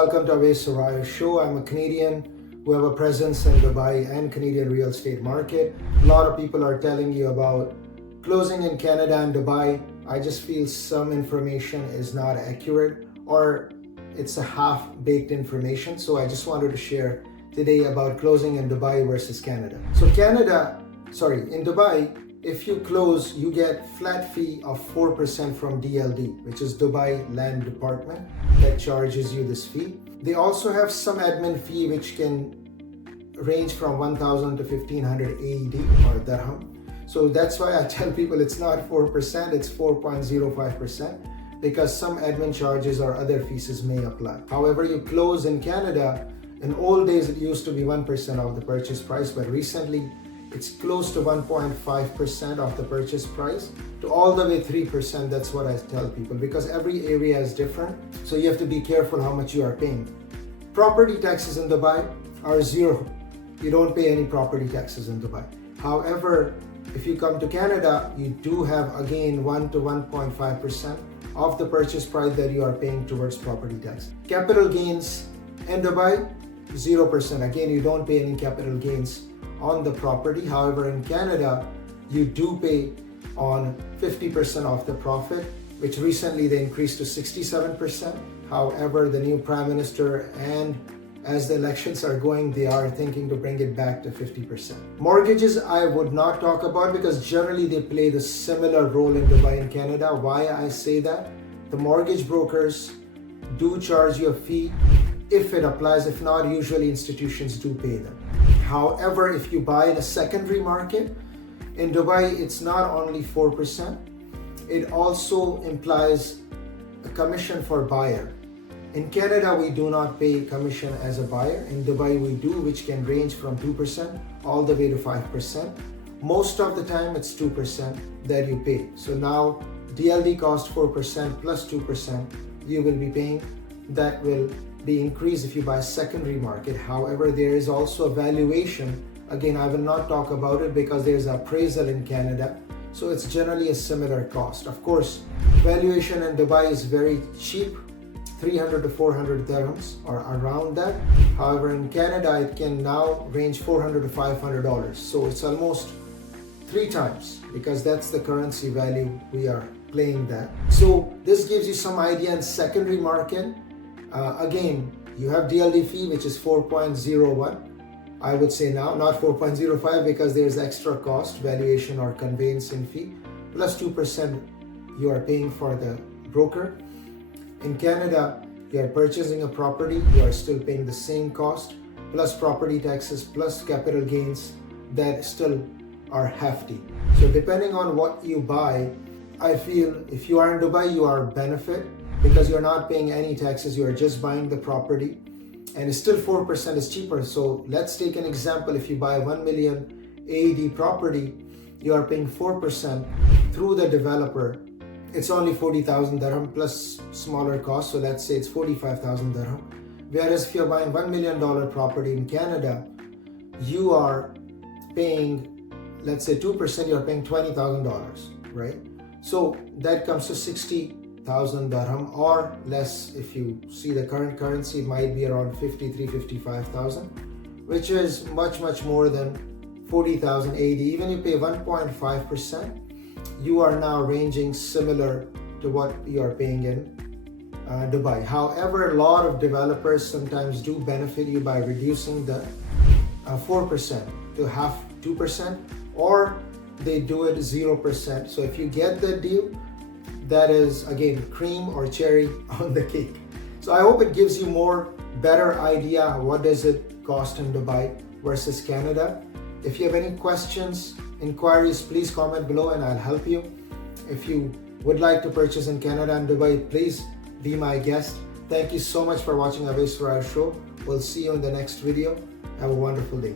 welcome to Awais Surahyo show. I'm a Canadian who have a presence in Dubai and Canadian real estate market. A lot of people are telling you about closing in Canada and Dubai. I just feel some information is not accurate or it's a half-baked information. So I just wanted to share today about closing in Dubai versus Canada. So in Dubai, if you close, you get flat fee of 4% from DLD, which is Dubai Land Department, that charges you this fee. They also have some admin fee which can range from 1,000 to 1,500 AED or dirham. So that's why I tell people it's not 4%, it's 4.05%, because some admin charges or other fees may apply. However, you close in Canada, in old days it used to be 1% of the purchase price, but recently it's close to 1.5% of the purchase price to all the way 3%. That's what I tell people, because every area is different. So you have to be careful how much you are paying. Property taxes in Dubai are zero. You don't pay any property taxes in Dubai. However, if you come to Canada, you do have again 1 to 1.5% of the purchase price that you are paying towards property tax. Capital gains in Dubai, 0%. Again, you don't pay any capital gains on the property. However, in Canada, you do pay on 50% of the profit, which recently they increased to 67%. However, the new Prime Minister, and as the elections are going, they are thinking to bring it back to 50%. Mortgages, I would not talk about because generally they play the similar role in Dubai and Canada. Why I say that? The mortgage brokers do charge you a fee if it applies. If not, usually institutions do pay them. However, if you buy in a secondary market, in Dubai, it's not only 4%, it also implies a commission for buyer. In Canada, we do not pay commission as a buyer. In Dubai, we do, which can range from 2% all the way to 5%. Most of the time, it's 2% that you pay. So now, DLD cost 4% plus 2%, you will be paying. That will be increased if you buy secondary market. However, there is also a valuation. Again, I will not talk about it because there's appraisal in Canada. So it's generally a similar cost. Of course, valuation in Dubai is very cheap, 300 to 400 dirhams or around that. However, in Canada, it can now range $400 to $500. So it's almost 3 times, because that's the currency value we are playing that. So this gives you some idea in secondary market. Again, you have DLD fee, which is 4.01. I would say now, not 4.05, because there's extra cost, valuation or conveyancing fee, plus 2% you are paying for the broker. In Canada, you are purchasing a property, you are still paying the same cost, plus property taxes, plus capital gains that still are hefty. So depending on what you buy, I feel if you are in Dubai, you are benefit, because you're not paying any taxes, you are just buying the property, and it's still 4% is cheaper. So let's take an example. If you buy 1 million AED property, you are paying 4% through the developer. It's only 40,000 dirham plus smaller cost, so let's say it's 45,000 dirham. Whereas if you're buying $1 million property in Canada, you are paying, let's say 2%, you're paying $20,000, right? So that comes to 60,000 dirham or less. If you see the current currency, it might be around 55,000, which is much more than 40,000 AED. Even you pay 1.5%, you are now ranging similar to what you are paying in Dubai. However, a lot of developers sometimes do benefit you by reducing the 4% to half 2%, or they do it 0%. So if you get the deal, that is again cream or cherry on the cake. So I hope it gives you better idea what does it cost in Dubai versus Canada. If you have any questions, inquiries, please comment below and I'll help you. If you would like to purchase in Canada and Dubai, please be my guest. Thank you so much for watching Awais Surahyo show. We'll see you in the next video. Have a wonderful day.